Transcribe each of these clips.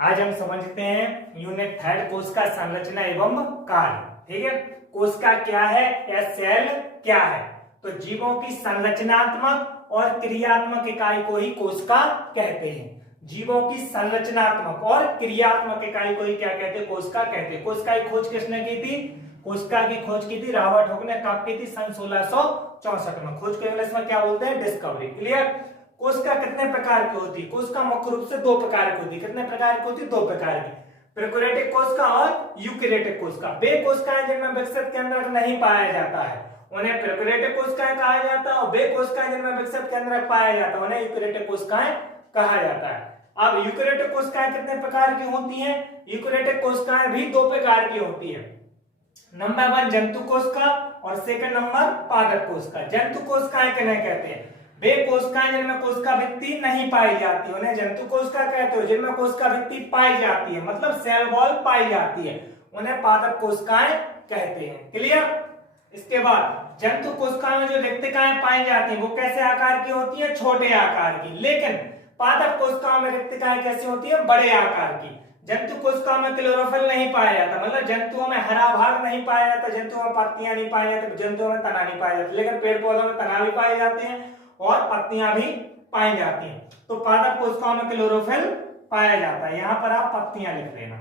आज हम समझते हैं यूनिट थर्ड कोशिका संरचना एवं कार्य। ठीक है, कोशिका क्या है या सेल क्या है? तो जीवों की संरचनात्मक और क्रियात्मक इकाई को ही कोशिका कहते हैं। जीवों की संरचनात्मक और क्रियात्मक इकाई को ही क्या कहते हैं? कोशिका कहते हैं। कोशिका की खोज किसने की थी? कोशिका की खोज की थी रॉबर्ट हुक ने। कब की थी? सन 1664 में। खोज को इंग्लिश में क्या बोलते हैं? डिस्कवरी। क्लियर? कोशिका कितने प्रकार की होती है? कोशिका मुख्य रूप से दो प्रकार की होती है। कितने प्रकार की होती है? दो प्रकार की, प्रोकैरियोटिक कोशिका और यूकेरियोटिक कोशिका। वे कोशिकाएं जिनमें विकसित केंद्रक नहीं पाया जाता है उन्हें प्रोकैरियोटिक कोशिकाएं कहा जाता है, और वे कोशिकाएं जिनमें विकसित केंद्रक पाया जाता है उन्हें यूकेरियोटिक कोशिकाएं कहा जाता है। अब यूकेरियोटिक कोशिकाएं कितने प्रकार की होती हैं? यूकेरियोटिक कोशिकाएं भी दो प्रकार की होती है। नंबर 1 जंतु कोशिका और सेकंड नंबर पादप कोशिका। जंतु कोशिकाएं किन्हें कहते हैं? वे कोशिकाएं जिनमें कोशिका भित्ति नहीं पाई जाती उन्हें जंतु कोशिका कहते हो। जिनमें कोशिका भित्ति पाई जाती है मतलब सेल वॉल पाई जाती है उन्हें पादप कोशिकाएं कहते हैं। क्लियर? इसके बाद जंतु कोशिकाओं में जो रिक्तिकाएं पाई जाती हैं वो कैसे आकार की होती है? छोटे आकार की। लेकिन पादप कोशिकाओं में रिक्तिकाएं कैसी होती है? बड़े आकार की। जंतु कोशिकाओं में क्लोरोफिल नहीं पाया जाता, मतलब जंतुओं में हरा भाग नहीं पाया जाता, जंतुओं में पत्तियां नहीं पाई जाती, जंतुओं में तना नहीं पाया जाता। लेकिन पेड़ पौधों में तना भी पाए जाते हैं और पत्तियां भी पाई जाती हैं। तो पादप कोशिकाओं में क्लोरोफिल पाया जाता है। यहां पर आप पत्तियां लिख लेना,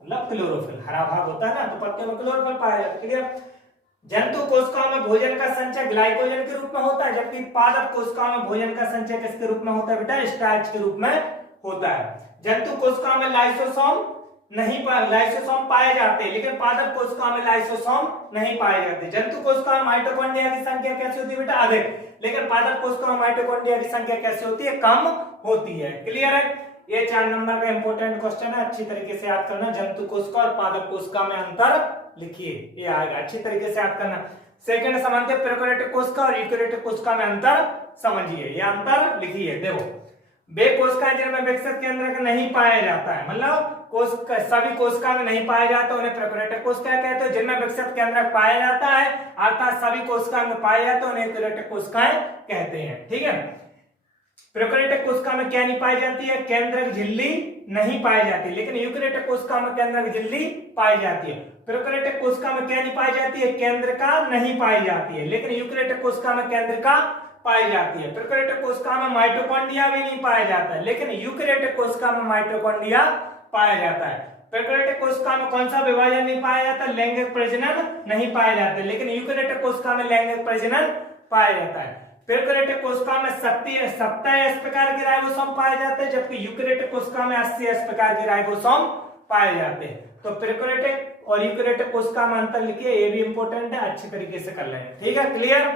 मतलब क्लोरोफिल हरा भाग होता है ना, तो पत्तियों में क्लोरोफिल पाया जाता है। क्लियर? जंतु कोशिकाओं में भोजन का संचय ग्लाइकोजन के रूप में होता है, जबकि पादप कोशिकाओं में भोजन का संचय किसके रूप में होता है बेटा? स्टार्च के रूप में होता है। जंतु कोशिकाओं में लाइसोसोम पाए जाते हैं, लेकिन पादप कोशिकाओं में लाइसोसोम नहीं पाए जाते। जंतु कोशिकाओं में माइटोकॉन्ड्रिया की संख्या कैसी होती है बेटा? अधिक। लेकिन पादप कोशिकाओं में माइटोकॉन्ड्रिया की संख्या कैसी होती है? कम होती है। क्लियर है? ये 4 नंबर का इंपॉर्टेंट क्वेश्चन है, अच्छी तरीके से याद करना। जंतु कोशिका और पादप कोशिका में अंतर लिखिए, ये आएगा, अच्छी तरीके से याद करना। सेकंड समझते हैं प्रोकैरियोटिक कोशिका और यूकेरियोटिक कोशिका में अंतर समझिए, ये अंतर लिखिए। देखो, वे कोशिकाएं जिनमें विकसित केंद्रक नहीं पाया जाता है, मतलब सभी कोशिका में नहीं पाया जाता उन्हें प्रोकैरियोटिक कोशिका कहते हैं। जिनमें विकसित केंद्रक पाया जाता है अर्थात सभी कोशिका में पाया जाता है उन्हें यूकेरियोटिक कोशिकाएं कहते हैं। ठीक है? प्रोकैरियोटिक कोशिका में क्या नहीं पाई जाती है? केंद्रक झिल्ली नहीं पाई जाती, लेकिन यूकेरियोटिक कोशिका में केंद्रक झिल्ली पाई जाती है। प्रोकैरियोटिक कोशिका में क्या नहीं पाई जाती है? केंद्रका नहीं पाई जाती है, लेकिन यूकेरियोटिक कोशिका में केंद्रका पाई जाती है। प्रोकैरियोटिक कोशिका में माइटोकॉन्ड्रिया भी नहीं पाया जाता है, लेकिन यूकेरियोटिक कोशिका में माइटोकॉन्ड्रिया पाया जाता है। प्रोकैरियोटिक कोशिका में कौन सा विभाजन नहीं पाया जाता? लैंगिक प्रजनन नहीं पाया जाता, लेकिन यूकेरियोटिक कोशिका में लैंगिक प्रजनन पाया जाता है। प्रोकैरियोटिक कोशिका में 70 प्रकार के राइबोसोम पाए जाते हैं, जबकि यूकेरियोटिक कोशिका में 80 प्रकार के राइबोसोम पाए जाते हैं। तो प्रोकैरियोटिक और यूकेरियोटिक कोशिका में अंतर लिखिए, ये भी इंपॉर्टेंट है, अच्छी तरीके से कर लेंगे। ठीक है? क्लियर?